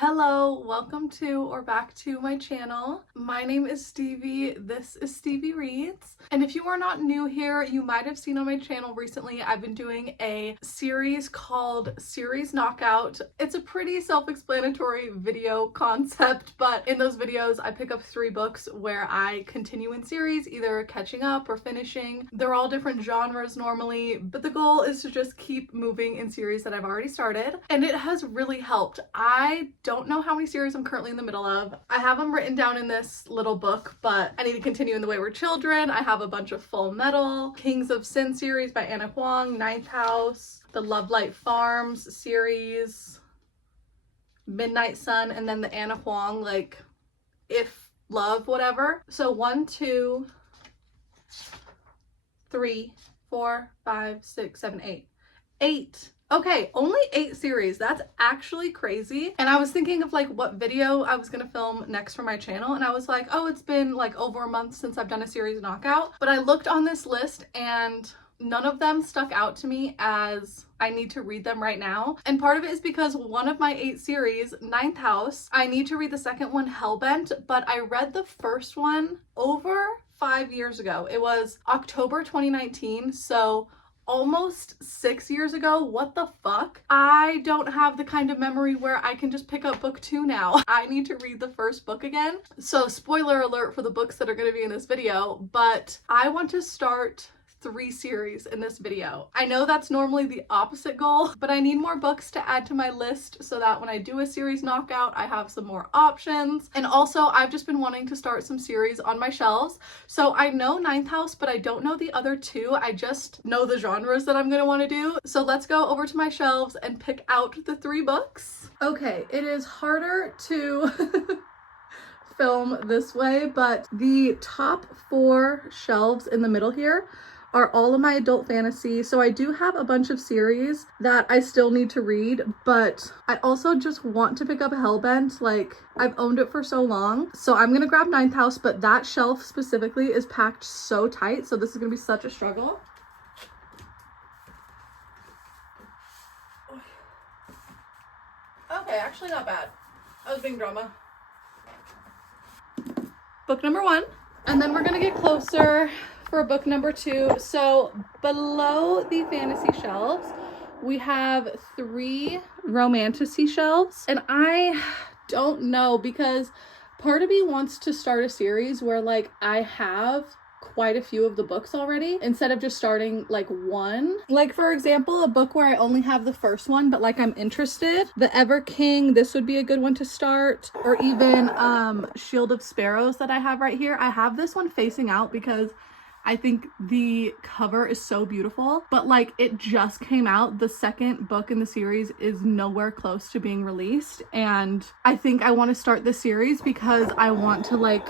Hello, welcome to or back to my channel. My name is Stevie. This is Stevie Reads. And if you are not new here, you might have seen on my channel recently, I've been doing a series called Series Knockout. It's a pretty self-explanatory video concept, but in those videos, I pick up 3 books where I continue in series, either catching up or finishing. They're all different genres normally, but the goal is to just keep moving in series that I've already started. And it has really helped. I don't know how many series I'm currently in the middle of. I have them written down in this little book, but I need to continue in The Wayward Children. I have a bunch of Full Metal, Kings of Sin series by Anna Huang, Ninth House, the Lovelight Farms series, Midnight Sun, and then the Anna Huang, like, If Love, whatever. So 1, 2, 3, 4, 5, 6, 7, 8. 8. Okay, only 8 series. That's actually crazy. And I was thinking of like what video I was gonna film next for my channel, and I was like, oh, it's been like over a month since I've done a series knockout. But I looked on this list and none of them stuck out to me as I need to read them right now. And part of it is because one of my 8 series, Ninth House, I need to read the second one, Hellbent, but I read the first one over 5 years ago. It was October 2019, so almost 6 years ago. What the fuck? I don't have the kind of memory where I can just pick up book 2 now. I need to read the first book again. So spoiler alert for the books that are going to be in this video, but I want to start 3 series in this video. I know that's normally the opposite goal, but I need more books to add to my list so that when I do a series knockout, I have some more options. And also, I've just been wanting to start some series on my shelves. So I know Ninth House, but I don't know the other 2. I just know the genres that I'm gonna want to do. So let's go over to my shelves and pick out the 3 books. Okay, it is harder to film this way, but the top 4 shelves in the middle here are all of my adult fantasy. So I do have a bunch of series that I still need to read, but I also just want to pick up Hellbent. Like, I've owned it for so long. So I'm gonna grab Ninth House, but that shelf specifically is packed so tight. So this is gonna be such a struggle. Okay, actually not bad. I was being drama. Book number 1. And then we're gonna get closer for book number 2. So below the fantasy shelves, we have 3 romantasy shelves. And I don't know, because part of me wants to start a series where like I have quite a few of the books already instead of just starting like 1. Like, for example, a book where I only have the first one, but like I'm interested. The Ever King, this would be a good one to start. Or even Shield of Sparrows that I have right here. I have this one facing out because I think the cover is so beautiful, but like it just came out. The second book in the series is nowhere close to being released. And I think I want to start this series because I want to like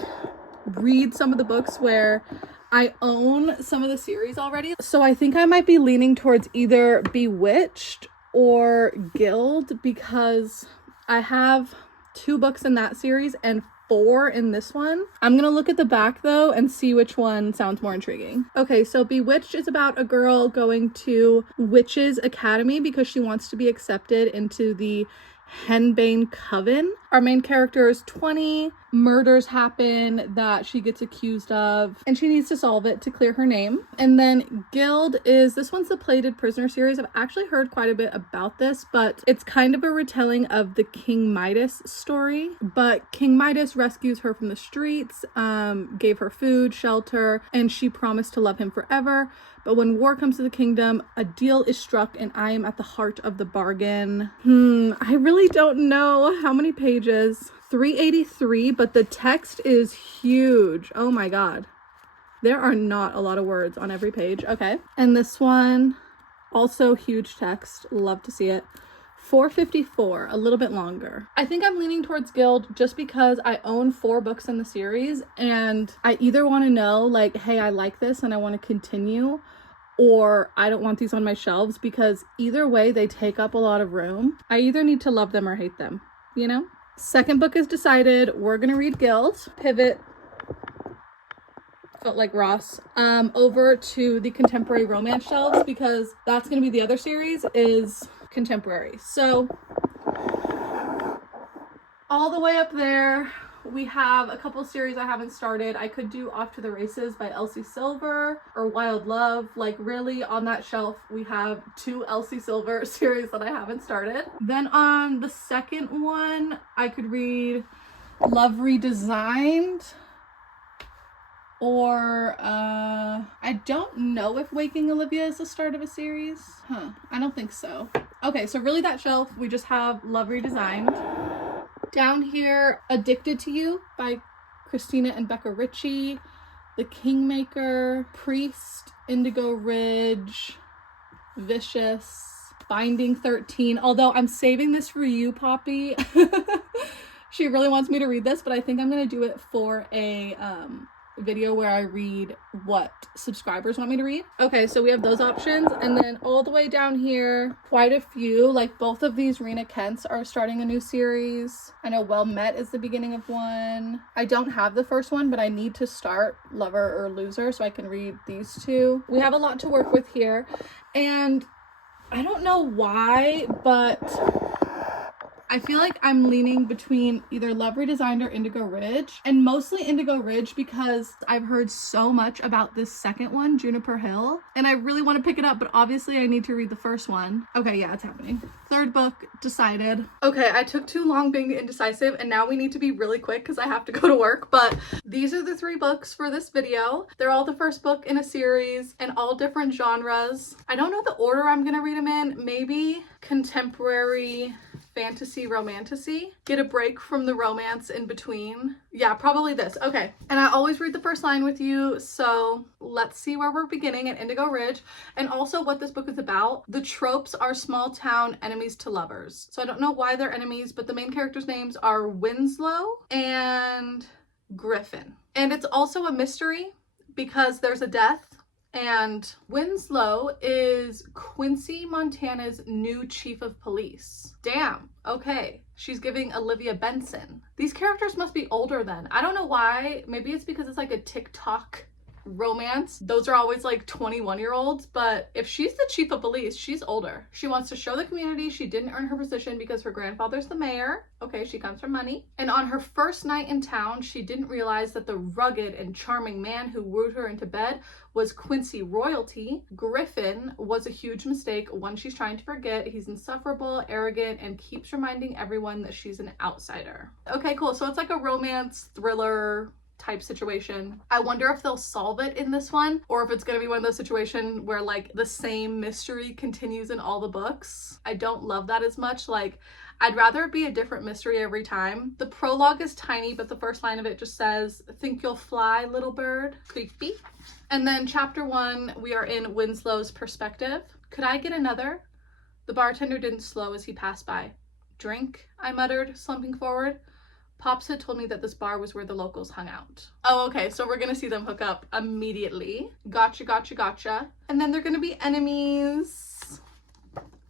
read some of the books where I own some of the series already. So I think I might be leaning towards either Bewitched or Gild, because I have 2 books in that series and 4 in this one. I'm gonna look at the back though and see which one sounds more intriguing. Okay, so Bewitched is about a girl going to Witches Academy because she wants to be accepted into the Henbane Coven. Our main character is 20. Murders happen that she gets accused of, and she needs to solve it to clear her name. And then Gild is, this one's the Plated Prisoner series. I've actually heard quite a bit about this, but it's kind of a retelling of the King Midas story. But King Midas rescues her from the streets, gave her food, shelter, and she promised to love him forever. But when war comes to the kingdom, a deal is struck and I am at the heart of the bargain. I really don't know how many pages. 383, but the text is huge. Oh my god. There are not a lot of words on every page. Okay. And this one, also huge text. Love to see it. 454, a little bit longer. I think I'm leaning towards Gild just because I own 4 books in the series, and I either want to know like, hey, I like this and I want to continue, or I don't want these on my shelves, because either way they take up a lot of room. I either need to love them or hate them, you know? Second book is decided. We're gonna read Gild. Pivot, felt like Ross, over to the contemporary romance shelves, because that's gonna be the other series, is contemporary. So All the way up there, we have a couple series I haven't started. I could do Off to the Races by Elsie Silver or Wild Love. Like really on that shelf, we have 2 Elsie Silver series that I haven't started. Then on the second one, I could read Love Redesigned, or I don't know if Waking Olivia is the start of a series. I don't think so. Okay, so really that shelf, we just have Love Redesigned. Down here, Addicted to You by Christina and Becca Ritchie, The Kingmaker, Priest, Indigo Ridge, Vicious, Binding 13. Although I'm saving this for you, Poppy. She really wants me to read this, but I think I'm going to do it for a video where I read what subscribers want me to read. Okay, so we have those options, and then all the way down here, quite a few. Like both of these Rena Kents are starting a new series. I know Well Met is the beginning of one. I don't have the first one, but I need to start Lover or Loser so I can read these 2. We have a lot to work with here, and I don't know why, but I feel like I'm leaning between either Love Redesigned or Indigo Ridge, and mostly Indigo Ridge because I've heard so much about this second one, Juniper Hill, and I really want to pick it up, but obviously I need to read the first one. Okay, yeah, it's happening. Third book, decided. Okay, I took too long being indecisive, and now we need to be really quick because I have to go to work, but these are the 3 books for this video. They're all the first book in a series and all different genres. I don't know the order I'm gonna read them in. Maybe contemporary, fantasy, romantasy. Get a break from the romance in between. Yeah, probably this. Okay. And I always read the first line with you, so let's see where we're beginning at Indigo Ridge, and also what this book is about. The tropes are small town enemies to lovers. So I don't know why they're enemies, but the main characters' names are Winslow and Griffin. And it's also a mystery because there's a death. And Winslow is Quincy, Montana's new chief of police. Damn. Okay. She's giving Olivia Benson. These characters must be older then. I don't know why. Maybe it's because it's like a TikTok romance. Those are always like 21-year-olds, but if she's the chief of police, she's older. She wants to show the community she didn't earn her position because her grandfather's the mayor. Okay, she comes from money. And on her first night in town, she didn't realize that the rugged and charming man who wooed her into bed was Quincy royalty. Griffin was a huge mistake, one she's trying to forget. He's insufferable, arrogant, and keeps reminding everyone that she's an outsider. Okay, cool. So it's like a romance thriller type situation. I wonder if they'll solve it in this one, or if it's gonna be one of those situations where like the same mystery continues in all the books. I don't love that as much. Like, I'd rather it be a different mystery every time. The prologue is tiny, but the first line of it just says, "Think you'll fly, little bird." Creepy. And then chapter 1, we are in Winslow's perspective. Could I get another? The bartender didn't slow as he passed by. Drink, I muttered, slumping forward. Pops had told me that this bar was where the locals hung out. Oh, okay, so we're gonna see them hook up immediately. Gotcha, gotcha, gotcha. And then they're gonna be enemies,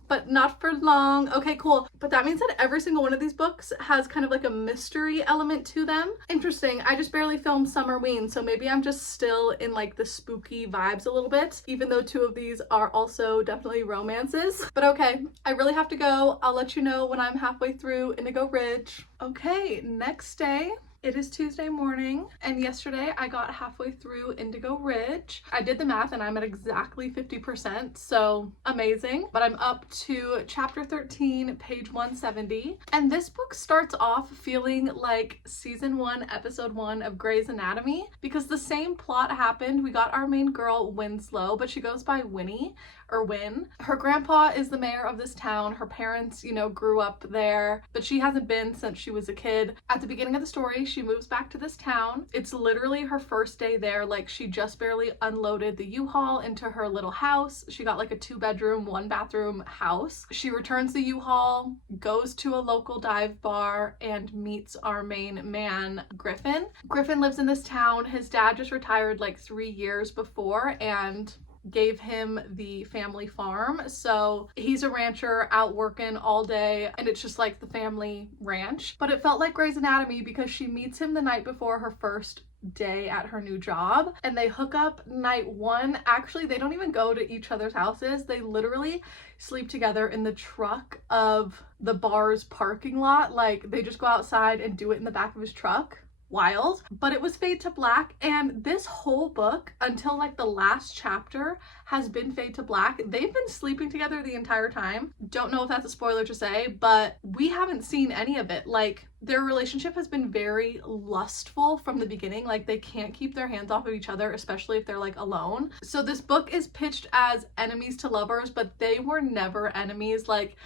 but not for long. Okay, cool. But that means that every single one of these books has kind of like a mystery element to them. Interesting. I just barely filmed Summerween, so maybe I'm just still in like the spooky vibes a little bit, even though 2 of these are also definitely romances. But okay, I really have to go. I'll let you know when I'm halfway through Indigo Ridge. Okay, next day. It is Tuesday morning, and yesterday I got halfway through Indigo Ridge. I did the math and I'm at exactly 50%, so amazing. But I'm up to chapter 13, page 170. And this book starts off feeling like season 1, episode 1 of Grey's Anatomy, because the same plot happened. We got our main girl, Winslow, but she goes by Winnie. Or Win. Her grandpa is the mayor of this town. Her parents, you know, grew up there, but she hasn't been since she was a kid. At the beginning of the story, she moves back to this town. It's literally her first day there. Like, she just barely unloaded the U-Haul into her little house. She got like a 2-bedroom, 1-bathroom house. She returns the U-Haul, goes to a local dive bar, and meets our main man, Griffin. Griffin lives in this town. His dad just retired like 3 years before, and gave him the family farm. So he's a rancher out working all day, and it's just like the family ranch. But it felt like Grey's Anatomy because she meets him the night before her first day at her new job, and they hook up night one. Actually, they don't even go to each other's houses. They literally sleep together in the truck of the bar's parking lot. Like, they just go outside and do it in the back of his truck. Wild. But it was Fade to Black, and this whole book until like the last chapter has been Fade to Black. They've been sleeping together the entire time. Don't know if that's a spoiler to say, but we haven't seen any of it. Like, their relationship has been very lustful from the beginning. Like, they can't keep their hands off of each other, especially if they're like alone. So this book is pitched as enemies to lovers, but they were never enemies. Like,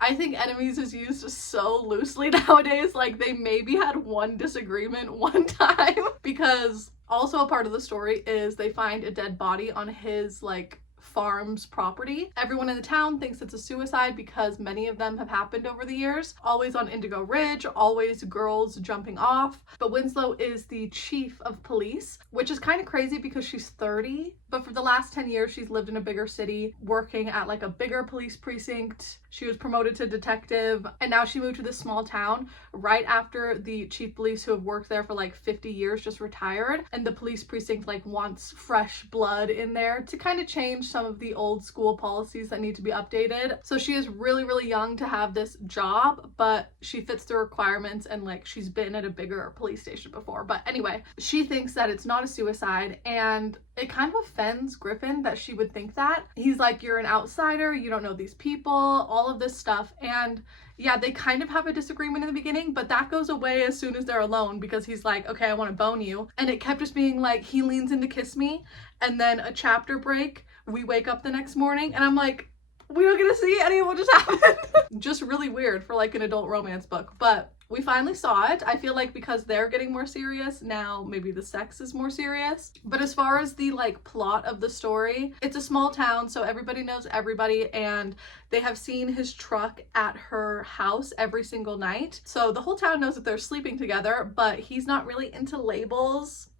I think enemies is used so loosely nowadays. Like, they maybe had one disagreement one time, because also a part of the story is they find a dead body on his like farm's property. Everyone in the town thinks it's a suicide because many of them have happened over the years. Always on Indigo Ridge, always girls jumping off. But Winslow is the chief of police, which is kind of crazy because she's 30, but for the last 10 years she's lived in a bigger city working at like a bigger police precinct. She was promoted to detective, and now she moved to this small town right after the chief police who have worked there for like 50 years just retired, and the police precinct like wants fresh blood in there to kind of change some of the old school policies that need to be updated. So she is really, really young to have this job, but she fits the requirements, and like she's been at a bigger police station before. But anyway, she thinks that it's not a suicide, and it kind of offends Griffin that she would think that. He's like, you're an outsider, you don't know these people, all of this stuff. And yeah, they kind of have a disagreement in the beginning, but that goes away as soon as they're alone, because he's like, okay, I want to bone you. And it kept just being like, he leans in to kiss me, and then a chapter break, we wake up the next morning, and I'm like, we don't get to see any of what just happened. Just really weird for like an adult romance book. But we finally saw it. I feel like because they're getting more serious now, maybe the sex is more serious. But as far as the like plot of the story, it's a small town, so everybody knows everybody, and they have seen his truck at her house every single night. So the whole town knows that they're sleeping together, but he's not really into labels.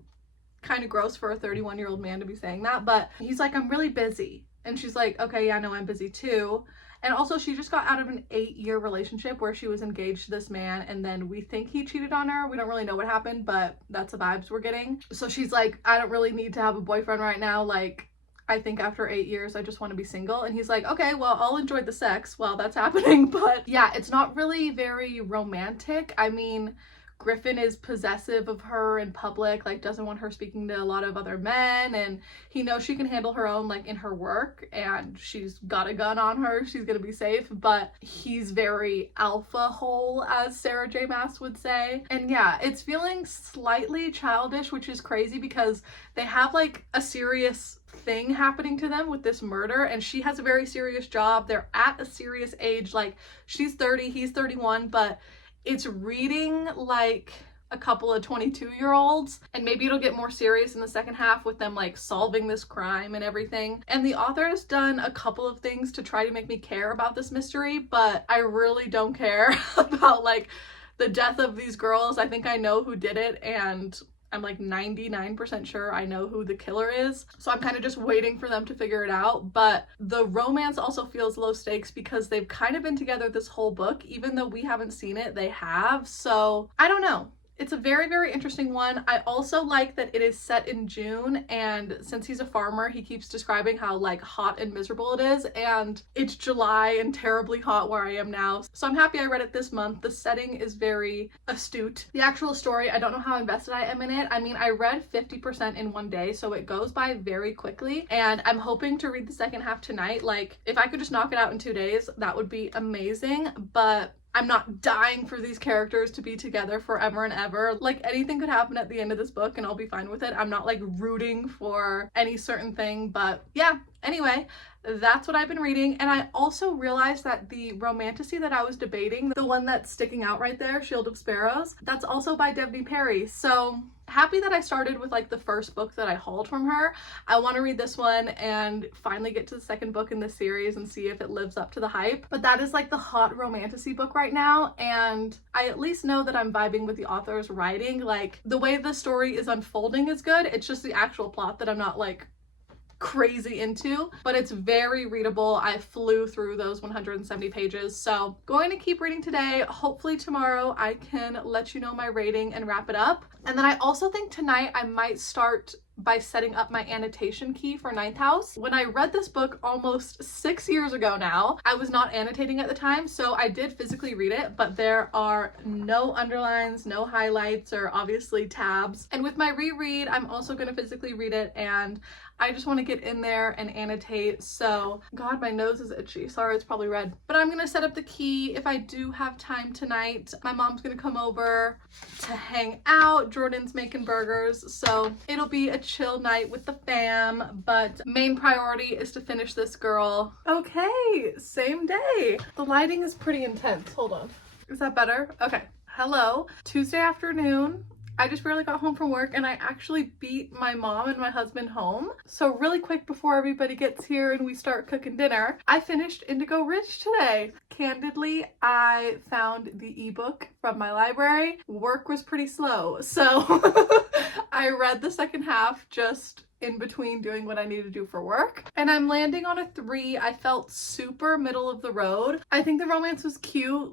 Kind of gross for a 31-year-old man to be saying that, but he's like, I'm really busy. And she's like, okay, yeah, no, I'm busy too. And also, she just got out of an 8-year relationship where she was engaged to this man, and then we think he cheated on her. We don't really know what happened, but that's the vibes we're getting. So she's like, I don't really need to have a boyfriend right now. Like, I think after 8 years, I just want to be single. And he's like, okay, well, I'll enjoy the sex while that's happening. But yeah, it's not really very romantic. I mean, Griffin is possessive of her in public, like doesn't want her speaking to a lot of other men, and he knows she can handle her own like in her work, and she's got a gun on her, she's gonna be safe. But he's very alpha hole, as Sarah J Maas would say. And yeah, it's feeling slightly childish, which is crazy because they have like a serious thing happening to them with this murder, and she has a very serious job. They're at a serious age, like she's 30, he's 31, but it's reading like a couple of 22-year-olds, and maybe it'll get more serious in the second half with them like solving this crime and everything. And the author has done a couple of things to try to make me care about this mystery, but I really don't care about like the death of these girls. I think I know who did it, and I'm like 99% sure I know who the killer is. So I'm kind of just waiting for them to figure it out. But the romance also feels low stakes because they've kind of been together this whole book. Even though we haven't seen it, they have. So I don't know. It's a very, very interesting one. I also like that it is set in June, and since he's a farmer, he keeps describing how like hot and miserable it is, and it's July and terribly hot where I am now. So I'm happy I read it this month. The setting is very astute. The actual story, I don't know how invested I am in it. I mean, I read 50% in one day, so it goes by very quickly, and I'm hoping to read the second half tonight. Like, if I could just knock it out in 2 days, that would be amazing. But I'm not dying for these characters to be together forever and ever. Like, anything could happen at the end of this book and I'll be fine with it. I'm not like rooting for any certain thing, but yeah. Anyway, that's what I've been reading. And I also realized that the romantasy that I was debating, the one that's sticking out right there, Shield of Sparrows, that's also by Devney Perry. So happy that I started with like the first book that I hauled from her. I want to read this one and finally get to the second book in this series and see if it lives up to the hype. But that is like the hot romantasy book right now, and I at least know that I'm vibing with the author's writing. Like, the way the story is unfolding is good. It's just the actual plot that I'm not like crazy into, but it's very readable. I flew through those 170 pages. So going to keep reading today. Hopefully tomorrow I can let you know my rating and wrap it up. And then I also think tonight I might start by setting up my annotation key for Ninth House. When I read this book almost 6 years ago now, I was not annotating at the time, so I did physically read it, but there are no underlines, no highlights, or obviously tabs. And with my reread, I'm also going to physically read it, and I just want to get in there and annotate. So, God, my nose is itchy. Sorry, it's probably red. But I'm going to set up the key if I do have time tonight. My mom's going to come over to hang out. Jordan's making burgers, so it'll be a chill night with the fam, but main priority is to finish this girl. Okay, same day. The lighting is pretty intense. Hold on. Is that better? Okay. Hello. Tuesday afternoon. I just barely got home from work and I actually beat my mom and my husband home. So really quick before everybody gets here and we start cooking dinner, I finished Indigo Ridge today. Candidly, I found the ebook from my library. Work was pretty slow, so I read the second half just in between doing what I need to do for work. And I'm landing on a 3. I felt super middle of the road. I think the romance was cute,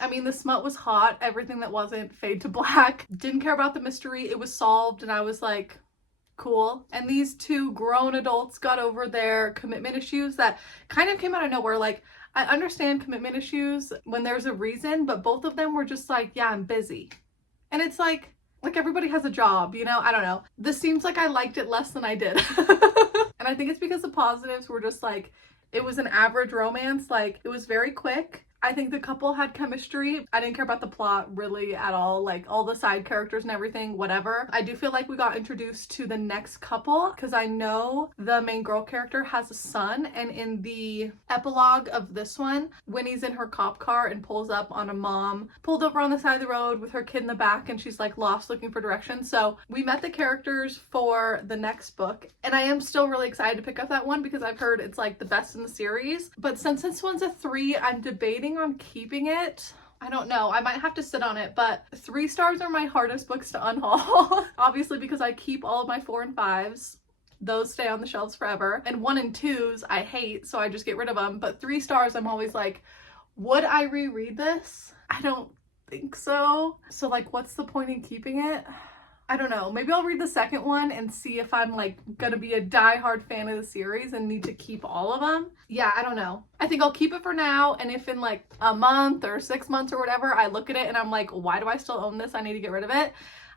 I mean, the smut was hot. Everything that wasn't fade to black. Didn't care about the mystery. It was solved and I was like, cool. And these two grown adults got over their commitment issues that kind of came out of nowhere. Like, I understand commitment issues when there's a reason, but both of them were just like, yeah, I'm busy. And it's like everybody has a job, you know? I don't know. This seems like I liked it less than I did. And I think it's because the positives were just like, it was an average romance. Like, it was very quick. I think the couple had chemistry. I didn't care about the plot really at all, like all the side characters and everything, whatever. I do feel like we got introduced to the next couple because I know the main girl character has a son, and in the epilogue of this one, Winnie's in her cop car and pulls up on a mom pulled over on the side of the road with her kid in the back, and she's like lost looking for directions. So we met the characters for the next book, and I am still really excited to pick up that one because I've heard it's like the best in the series. But since this one's a 3, I'm debating on keeping it. I don't know. I might have to sit on it, but 3 stars are my hardest books to unhaul. Obviously, because I keep all of my 4 and 5s. Those stay on the shelves forever. And 1 and 2s I hate, so I just get rid of them. But 3 stars, I'm always like, would I reread this? I don't think so. So like, what's the point in keeping it? I don't know. Maybe I'll read the second one and see if I'm like gonna be a diehard fan of the series and need to keep all of them. Yeah, I don't know. I think I'll keep it for now, and if in like a month or 6 months or whatever, I look at it and I'm like, why do I still own this? I need to get rid of it.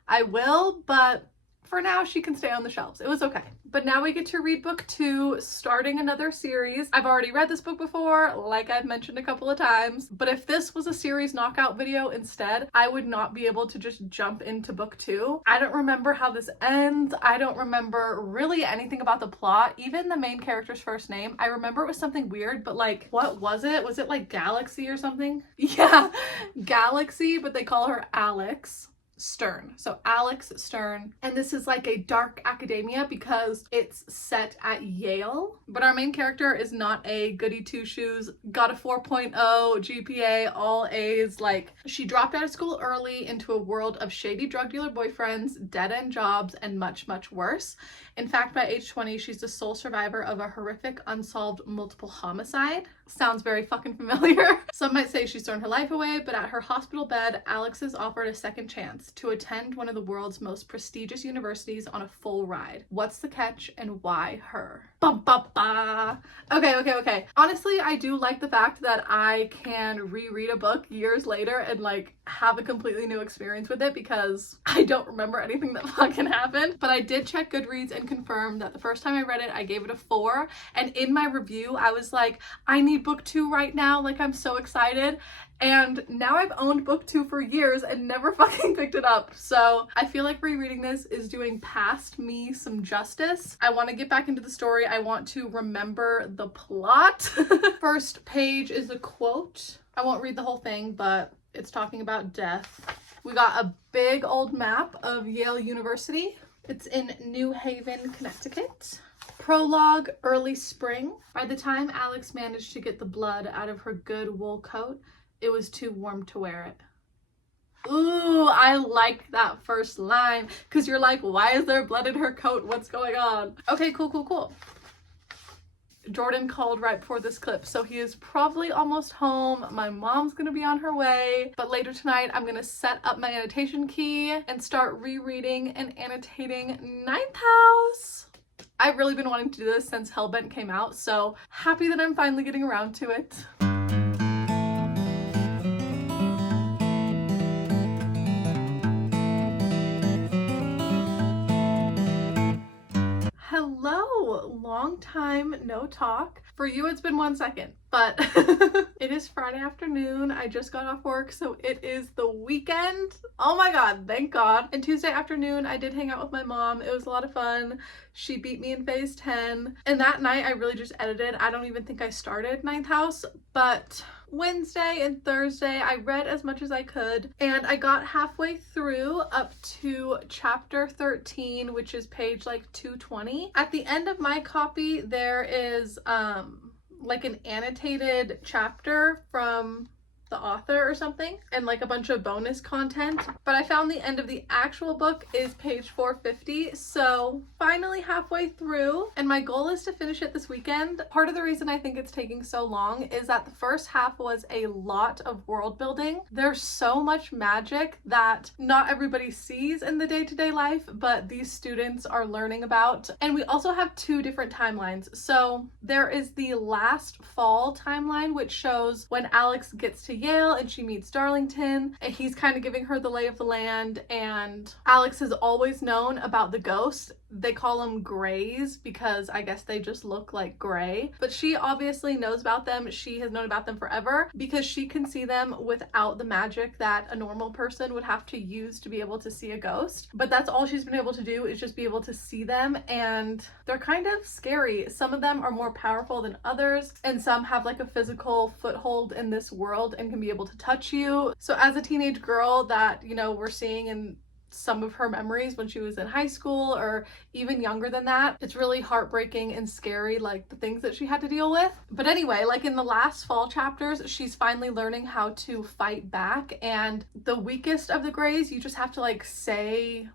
I will, but for now, she can stay on the shelves. It was okay. But now we get to read book 2, starting another series. I've already read this book before, like I've mentioned a couple of times, but if this was a series knockout video instead, I would not be able to just jump into book 2. I don't remember how this ends. I don't remember really anything about the plot, even the main character's first name. I remember it was something weird, but like, what was it? Was it like Galaxy or something? Yeah, Galaxy, but they call her Alex Stern. So Alex Stern. And this is like a dark academia because it's set at Yale. But our main character is not a goody two-shoes, got a 4.0 GPA, all A's. Like, she dropped out of school early into a world of shady drug dealer boyfriends, dead-end jobs, and much, much worse. In fact, by age 20, she's the sole survivor of a horrific unsolved multiple homicide. Sounds very fucking familiar. Some might say she's thrown her life away, but at her hospital bed, Alex is offered a second chance to attend one of the world's most prestigious universities on a full ride. What's the catch and why her? Bum, ba, ba. Okay. Honestly, I do like the fact that I can reread a book years later and like have a completely new experience with it because I don't remember anything that fucking happened. But I did check Goodreads and confirm that the first time I read it, I gave it a 4. And in my review, I was like, I need book 2 right now. Like, I'm so excited. And now I've owned book 2 for years and never fucking picked it up. So I feel like rereading this is doing past me some justice. I want to get back into the story. I want to remember the plot. First page is a quote. I won't read the whole thing, but it's talking about death. We got a big old map of Yale University. It's in New Haven, Connecticut. Prologue, early spring. By the time Alex managed to get the blood out of her good wool coat, it was too warm to wear it. Ooh, I like that first line because you're like, why is there blood in her coat? What's going on? Okay, cool. Jordan called right before this clip, so he is probably almost home. My mom's gonna be on her way, but later tonight I'm gonna set up my annotation key and start rereading and annotating Ninth House. I've really been wanting to do this since Hellbent came out, so happy that I'm finally getting around to it. Hello, long time no talk. For you it's been 1 second, but it is Friday afternoon. I just got off work, so it is the weekend. Oh my god, thank god. And Tuesday afternoon I did hang out with my mom. It was a lot of fun. She beat me in phase 10, and that night I really just edited. I don't even think I started Ninth House, but Wednesday and Thursday I read as much as I could, and I got halfway through up to chapter 13, which is page like 220. At the end of my copy there is like an annotated chapter from the author or something, and like a bunch of bonus content, but I found the end of the actual book is page 450, so finally halfway through, and my goal is to finish it this weekend. Part of the reason I think it's taking so long is that the first half was a lot of world building. There's so much magic that not everybody sees in the day-to-day life, but these students are learning about. And we also have 2 different timelines. So there is the last fall timeline, which shows when Alex gets to Yale and she meets Darlington, and he's kind of giving her the lay of the land, and Alex has always known about the ghosts. They call them grays because I guess they just look like gray, but she obviously knows about them. She has known about them forever because she can see them without the magic that a normal person would have to use to be able to see a ghost. But that's all she's been able to do, is just be able to see them, and they're kind of scary. Some of them are more powerful than others, and some have like a physical foothold in this world and can be able to touch you. So as a teenage girl that, you know, we're seeing in some of her memories when she was in high school or even younger than that, it's really heartbreaking and scary, like the things that she had to deal with. But anyway, like in the last fall chapters, she's finally learning how to fight back, and the weakest of the grays, you just have to like say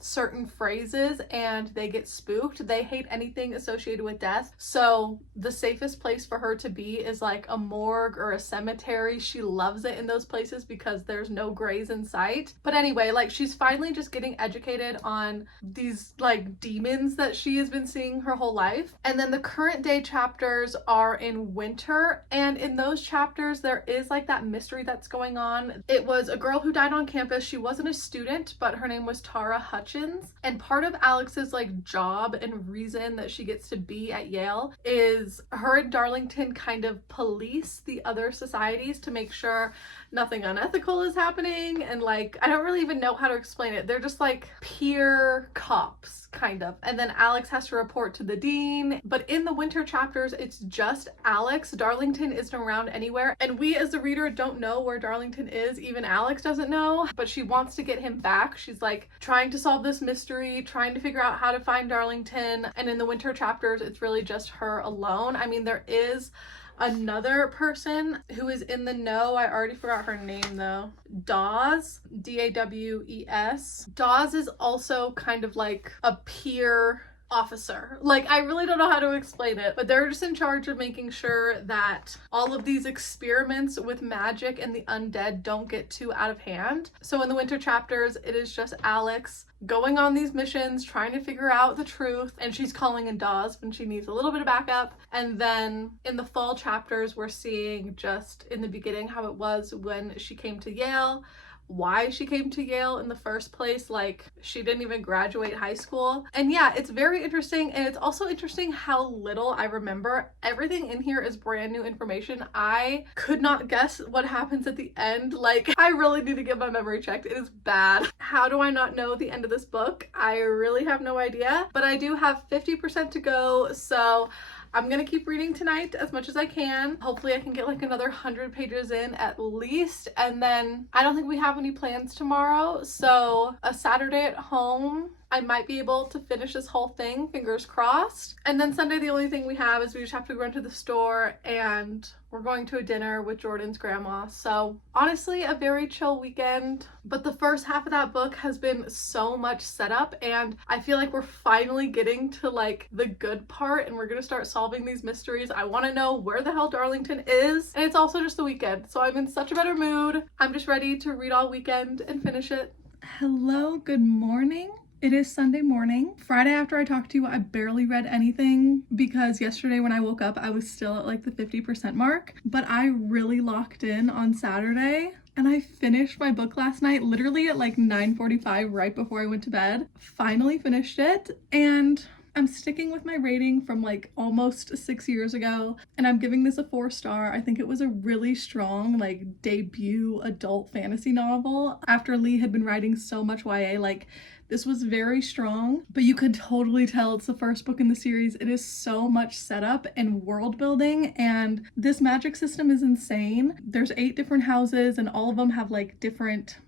certain phrases and they get spooked. They hate anything associated with death, so the safest place for her to be is like a morgue or a cemetery. She loves it in those places because there's no grays in sight. But anyway, like she's finally just getting educated on these like demons that she has been seeing her whole life. And then the current day chapters are in winter, and in those chapters there is like that mystery that's going on. It was a girl who died on campus. She wasn't a student, but her name was Tara Hutchins. And part of Alex's like job and reason that she gets to be at Yale is her and Darlington kind of police the other societies to make sure nothing unethical is happening. And like, I don't really even know how to explain it. They're just like peer cops, kind of. And then Alex has to report to the dean. But in the winter chapters, it's just Alex. Darlington isn't around anywhere. And we as the reader don't know where Darlington is. Even Alex doesn't know, but she wants to get him back. She's like trying to solve this mystery, trying to figure out how to find Darlington. And in the winter chapters, it's really just her alone. I mean, there is another person who is in the know. I already forgot her name though. Dawes, Dawes. Dawes is also kind of like a peer officer. Like, I really don't know how to explain it, but they're just in charge of making sure that all of these experiments with magic and the undead don't get too out of hand. So in the winter chapters, it is just Alex going on these missions, trying to figure out the truth, and she's calling in Dawes when she needs a little bit of backup. And then in the fall chapters, we're seeing just in the beginning how it was when she came to Yale, why she came to Yale in the first place. Like, she didn't even graduate high school. And yeah, it's very interesting, and it's also interesting how little I remember. Everything in here is brand new information. I could not guess what happens at the end. Like, I really need to get my memory checked. It is bad. How do I not know the end of this book? I really have no idea, but I do have 50% to go, so I'm gonna keep reading tonight as much as I can. Hopefully I can get like another 100 pages in at least, and then I don't think we have any plans tomorrow, so a Saturday at home. I might be able to finish this whole thing, fingers crossed. And then Sunday, the only thing we have is we just have to go into the store and we're going to a dinner with Jordan's grandma. So honestly, a very chill weekend. But the first half of that book has been so much setup, and I feel like we're finally getting to like the good part and we're gonna start solving these mysteries. I want to know where the hell Darlington is. And it's also just the weekend, so I'm in such a better mood. I'm just ready to read all weekend and finish it. Hello, good morning. It is Sunday morning. Friday after I talked to you, I barely read anything because yesterday when I woke up, I was still at like the 50% mark, but I really locked in on Saturday and I finished my book last night, literally at like 9:45 right before I went to bed. Finally finished it, and I'm sticking with my rating from like almost 6 years ago, and I'm giving this a 4-star. I think it was a really strong like debut adult fantasy novel after Lee had been writing so much YA. Like, this was very strong, but you could totally tell it's the first book in the series. It is so much setup and world building, and this magic system is insane. There's 8 different houses and all of them have like different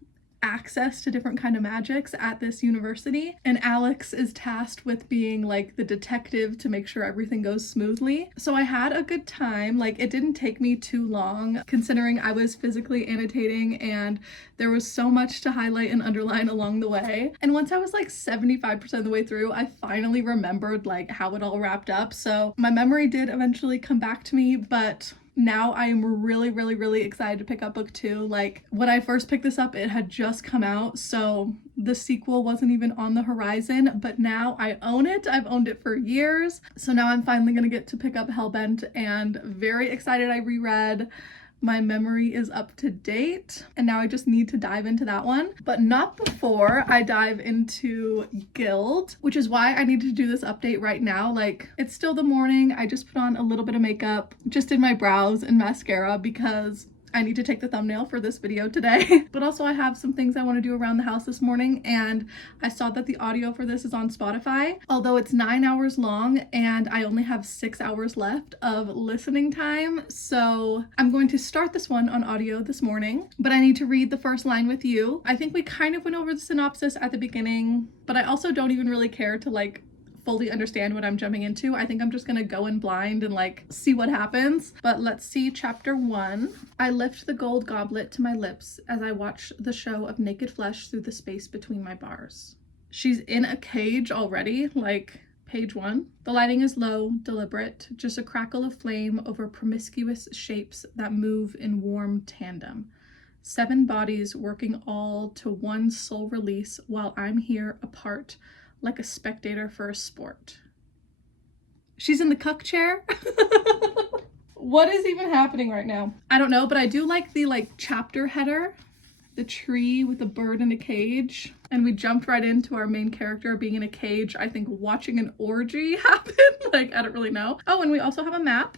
access to different kind of magics at this university, and Alex is tasked with being like the detective to make sure everything goes smoothly. So I had a good time. Like, it didn't take me too long considering I was physically annotating and there was so much to highlight and underline along the way. And once I was like 75% of the way through, I finally remembered like how it all wrapped up. So my memory did eventually come back to me, but now I am really excited to pick up book 2. Like, when I first picked this up, it had just come out, so the sequel wasn't even on the horizon, but now I own it. I've owned it for years. So now I'm finally gonna get to pick up Hellbent, and very excited. I reread. My memory is up to date, and now I just need to dive into that one, but not before I dive into Guild, which is why I need to do this update right now. Like, it's still the morning. I just put on a little bit of makeup, just did my brows and mascara because I need to take the thumbnail for this video today. But also I have some things I want to do around the house this morning, and I saw that the audio for this is on Spotify, although it's 9 hours long and I only have 6 hours left of listening time. So I'm going to start this one on audio this morning, but I need to read the first line with you. I think we kind of went over the synopsis at the beginning, but I also don't even really care to like fully understand what I'm jumping into. I think I'm just gonna go in blind and like see what happens. But let's see chapter 1. I lift the gold goblet to my lips as I watch the show of naked flesh through the space between my bars. She's in a cage already, like page 1. The lighting is low, deliberate, just a crackle of flame over promiscuous shapes that move in warm tandem. 7 bodies working all to one sole release while I'm here apart, like a spectator for a sport. She's in the cuck chair. What is even happening right now? I don't know, but I do like the like chapter header, the tree with a bird in a cage, and we jumped right into our main character being in a cage, I think watching an orgy happen. Like, I don't really know. Oh, and we also have a map.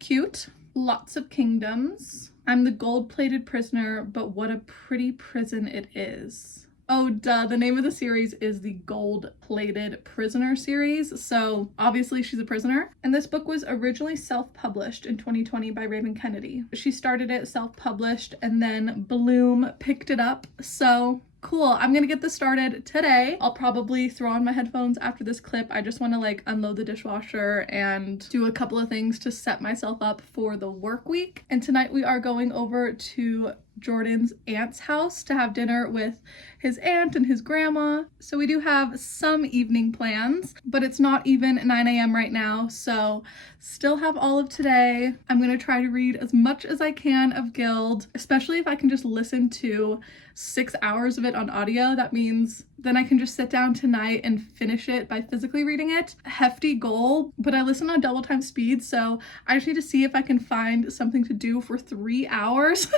Cute. Lots of kingdoms. I'm the gold-plated prisoner, but what a pretty prison it is. Oh, duh, the name of the series is the Gold-Plated Prisoner series, so obviously she's a prisoner. And this book was originally self-published in 2020 by Raven Kennedy. She started it self-published and then Bloom picked it up, so cool. I'm gonna get this started today. I'll probably throw on my headphones after this clip. I just want to like unload the dishwasher and do a couple of things to set myself up for the work week. And tonight we are going over to Jordan's aunt's house to have dinner with his aunt and his grandma. So we do have some evening plans, but it's not even 9 a.m. right now, so still have all of today. I'm gonna try to read as much as I can of Guild, especially if I can just listen to 6 hours of it on audio. That means then I can just sit down tonight and finish it by physically reading it. Hefty goal, but I listen on double time speed, so I just need to see if I can find something to do for 3 hours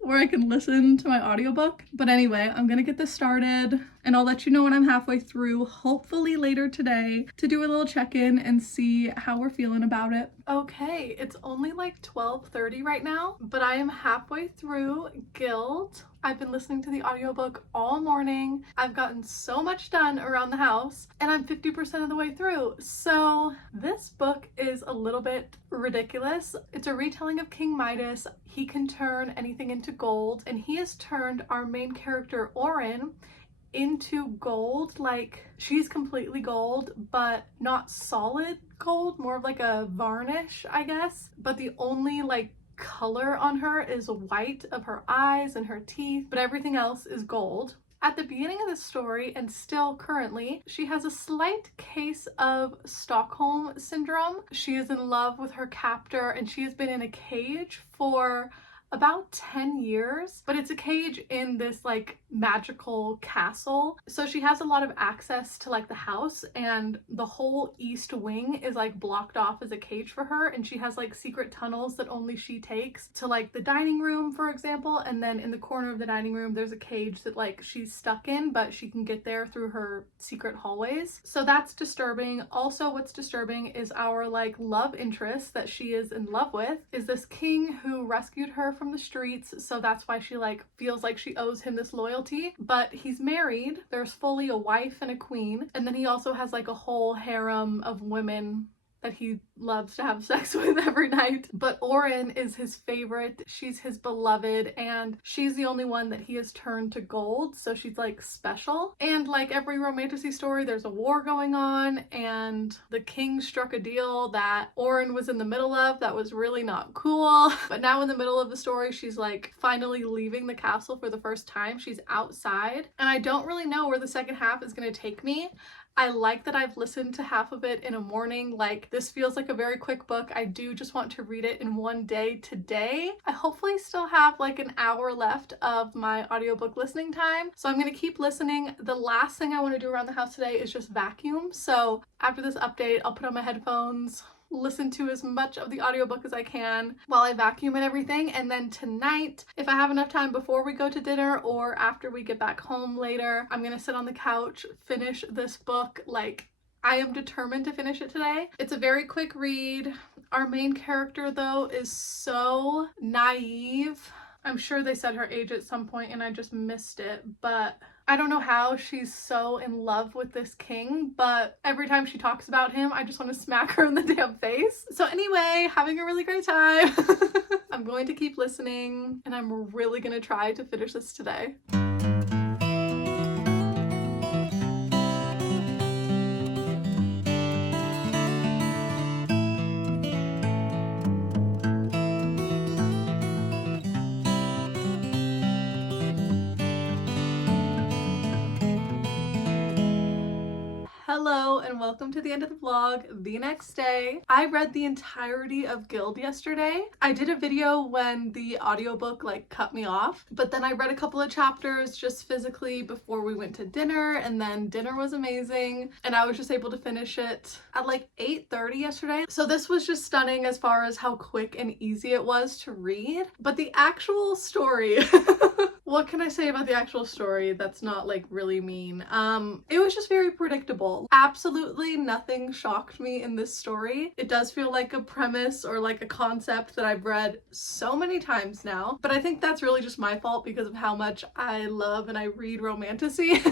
where I can listen to my audiobook. But anyway, I'm gonna get this started and I'll let you know when I'm halfway through, hopefully later today, to do a little check-in and see how we're feeling about it. Okay, it's only like 12:30 right now, but I am halfway through Guild. I've been listening to the audiobook all morning. I've gotten so much done around the house and I'm 50% of the way through. So this book is a little bit ridiculous. It's a retelling of King Midas. He can turn anything into gold, and he has turned our main character Oren into gold. Like, she's completely gold, but not solid gold, more of like a varnish, I guess. But the only like color on her is white of her eyes and her teeth, but everything else is gold. At the beginning of the story, and still currently, she has a slight case of Stockholm syndrome. She is in love with her captor, and she has been in a cage for about 10 years, but it's a cage in this like magical castle. So she has a lot of access to like the house, and the whole east wing is like blocked off as a cage for her, and she has like secret tunnels that only she takes to like the dining room, for example, and then in the corner of the dining room there's a cage that like she's stuck in, but she can get there through her secret hallways. So that's disturbing. Also, what's disturbing is our like love interest that she is in love with is this king who rescued her from the streets, so that's why she like feels like she owes him this loyalty. But he's married, there's fully a wife and a queen, and then he also has like a whole harem of women that he loves to have sex with every night. But Orin is his favorite. She's his beloved, and she's the only one that he has turned to gold, so she's like special. And like every romantasy story, there's a war going on, and the king struck a deal that Orin was in the middle of that was really not cool. But now in the middle of the story, she's like finally leaving the castle for the first time. She's outside, and I don't really know where the second half is going to take me. I like that I've listened to half of it in a morning. Like, this feels like a very quick book. I do just want to read it in one day today. I hopefully still have like an hour left of my audiobook listening time, so I'm going to keep listening. The last thing I want to do around the house today is just vacuum. So after this update, I'll put on my headphones, listen to as much of the audiobook as I can while I vacuum and everything. And then tonight, if I have enough time before we go to dinner or after we get back home later, I'm gonna sit on the couch, finish this book. Like, I am determined to finish it today. It's a very quick read. Our main character though is so naive. I'm sure they said her age at some point and I just missed it, but I don't know how she's so in love with this king, but every time she talks about him, I just want to smack her in the damn face. So anyway, having a really great time. I'm going to keep listening, and I'm really going to try to finish this today. Hello and welcome to the end of the vlog. The next day, I read the entirety of Gild yesterday. I did a video when the audiobook like cut me off, but then I read a couple of chapters just physically before we went to dinner, and then dinner was amazing and I was just able to finish it at like 8:30 yesterday. So this was just stunning as far as how quick and easy it was to read. But the actual story what can I say about the actual story that's not like really mean? It was just very predictable. Absolutely nothing shocked me in this story. It does feel like a premise or like a concept that I've read so many times now, but I think that's really just my fault because of how much I love and I read romantasy.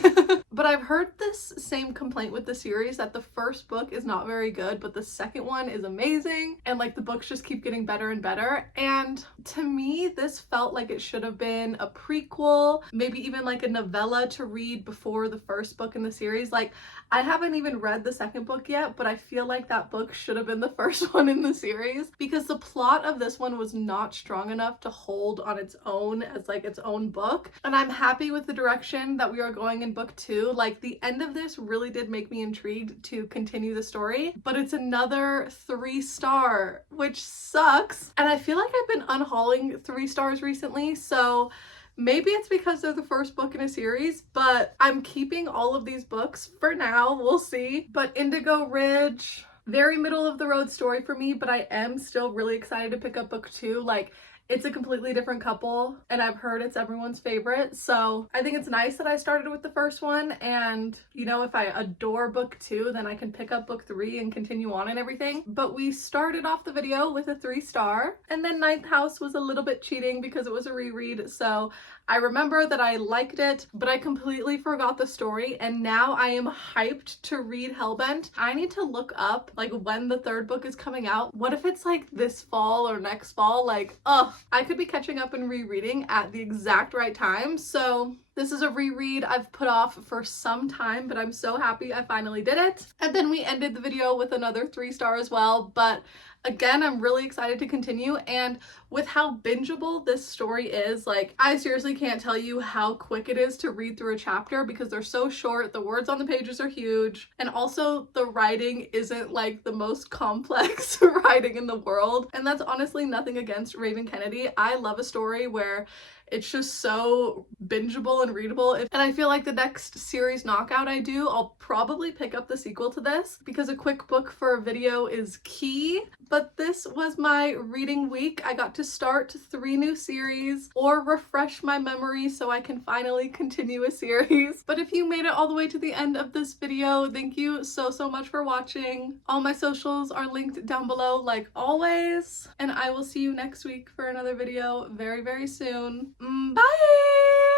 But I've heard this same complaint with the series, that the first book is not very good, but the second one is amazing, and like the books just keep getting better and better. And to me, this felt like it should have been a prequel, maybe even like a novella to read before the first book in the series. Like, I haven't even read the second book yet, but I feel like that book should have been the first one in the series, because the plot of this one was not strong enough to hold on its own as like its own book. And I'm happy with the direction that we are going in book 2. Like, the end of this really did make me intrigued to continue the story, but it's another 3-star, which sucks. And I feel like I've been unhauling 3 stars recently, so maybe it's because they're the first book in a series, but I'm keeping all of these books for now. We'll see. But Indigo Ridge, very middle of the road story for me, but I am still really excited to pick up book 2. Like, it's a completely different couple, and I've heard it's everyone's favorite, so I think it's nice that I started with the first one, and you know, if I adore book 2, then I can pick up book 3 and continue on and everything. But we started off the video with a 3-star, and then Ninth House was a little bit cheating because it was a reread, so I remember that I liked it, but I completely forgot the story, and now I am hyped to read Hellbent. I need to look up like when the 3rd book is coming out. What if it's like this fall or next fall? Like, ugh, I could be catching up and rereading at the exact right time. So This is a reread I've put off for some time, but I'm so happy I finally did it. And then we ended the video with another 3-star as well, but again, I'm really excited to continue, and with how bingeable this story is, like, I seriously can't tell you how quick it is to read through a chapter because they're so short, the words on the pages are huge, and also the writing isn't like the most complex writing in the world. And that's honestly nothing against Raven Kennedy. I love a story where it's just so bingeable and readable. And I feel like the next series knockout I do, I'll probably pick up the sequel to this because a quick book for a video is key. But this was my reading week. I got to start 3 new series or refresh my memory so I can finally continue a series. But if you made it all the way to the end of this video, thank you so much for watching. All my socials are linked down below like always. And I will see you next week for another video very soon. Bye!